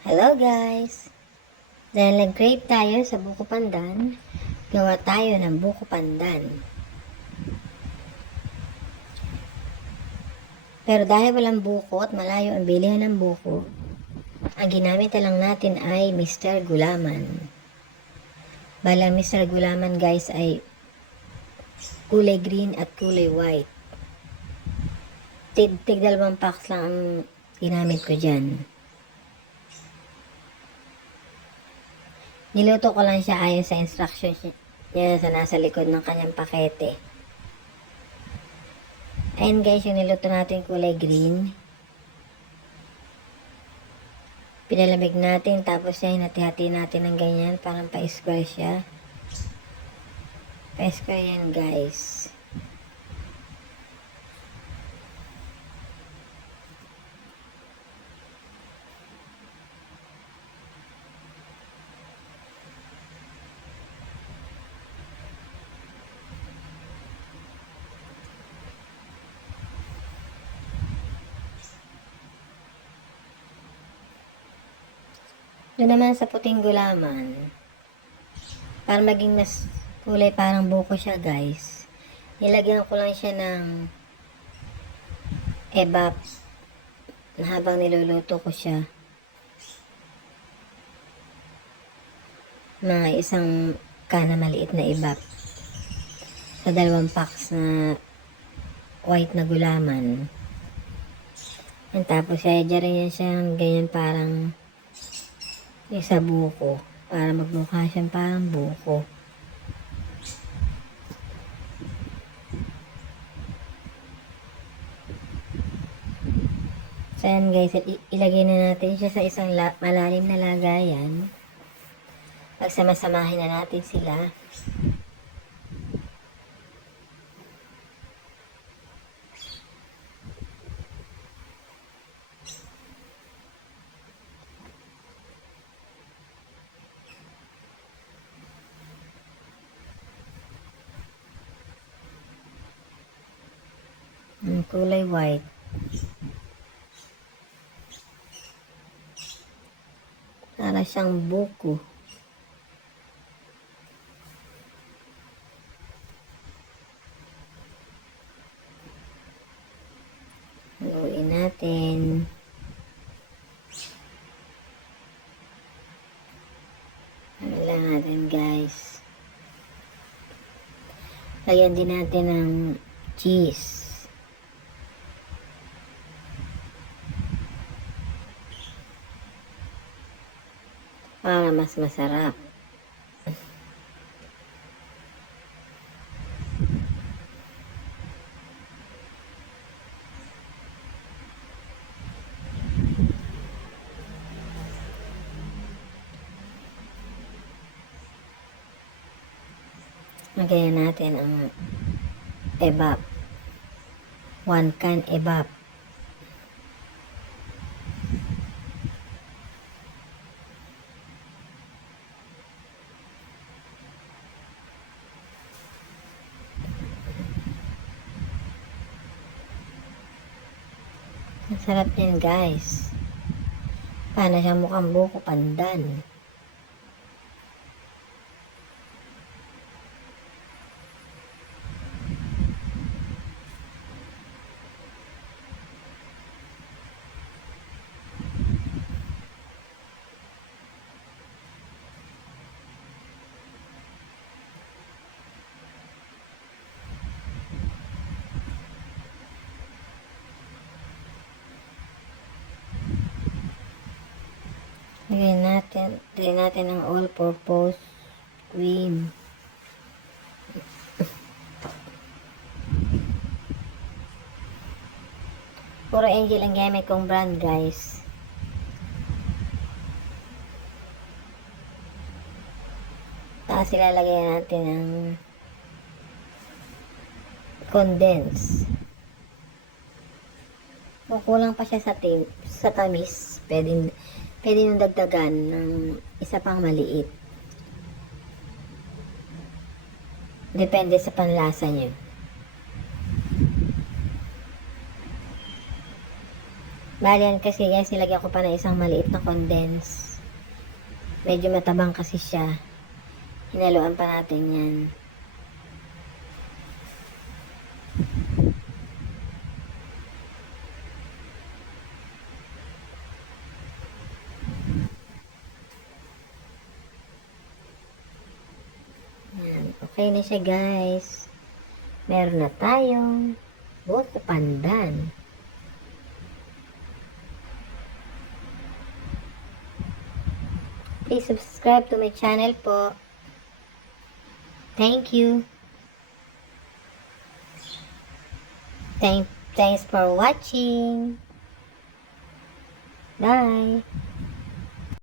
Hello guys! Dahil nag-crave tayo sa buko pandan, gawa tayo ng buko pandan. Pero dahil walang buko at malayo ang bilihan ng buko, ang ginamit na lang natin ay Mr. Gulaman. Bala Mr. Gulaman guys ay kulay green at kulay white. Tig 2 packs lang ang ginamit ko dyan. Niluto ko lang siya ayon sa instructions niya sa nasa likod ng kanyang pakete. Ayan guys, yung niluto natin kulay green. Pinalamig natin, tapos yan, hinati-hati natin ng ganyan, parang pa-square siya. Pa-square yan guys. Doon naman sa puting gulaman, para maging mas kulay parang buko siya guys, nilagyan ko lang siya ng evap na habang niluluto ko siya. Mga 1 can na maliit na evap sa 2 packs na white na gulaman. And tapos sadya rin yan siya ganyan parang sa buko, para magmukha siyang parang buko. So yan guys, ilagay na natin siya sa isang malalim na lagayan. Pagsamasamahin na natin sila. Kulay white. Para siyang buko. Haluin natin. Haluin natin guys. Lagyan din natin ng cheese. Para mas masarap. Lagyan natin ang evap. 1 can evap. Ang sarap yan guys. Para siyang mukhang buko pandan. Lagyan natin ang all-purpose cream. Puro Angel ang gamit kong brand guys. Tapos ilalagay natin ang condense. Kung kulang pa siya sa tamis, pwede nung dagdagan ng isa pang maliit. Depende sa panlasa nyo. Bali yan kasi guys, nilagyan ko pa ng isang maliit na condense. Medyo matabang kasi siya. Hinaluan pa natin yan. Yan. Okay na siya guys. Meron na tayong buko pandan. Please subscribe to my channel po. Thank you. Thanks for watching. Bye.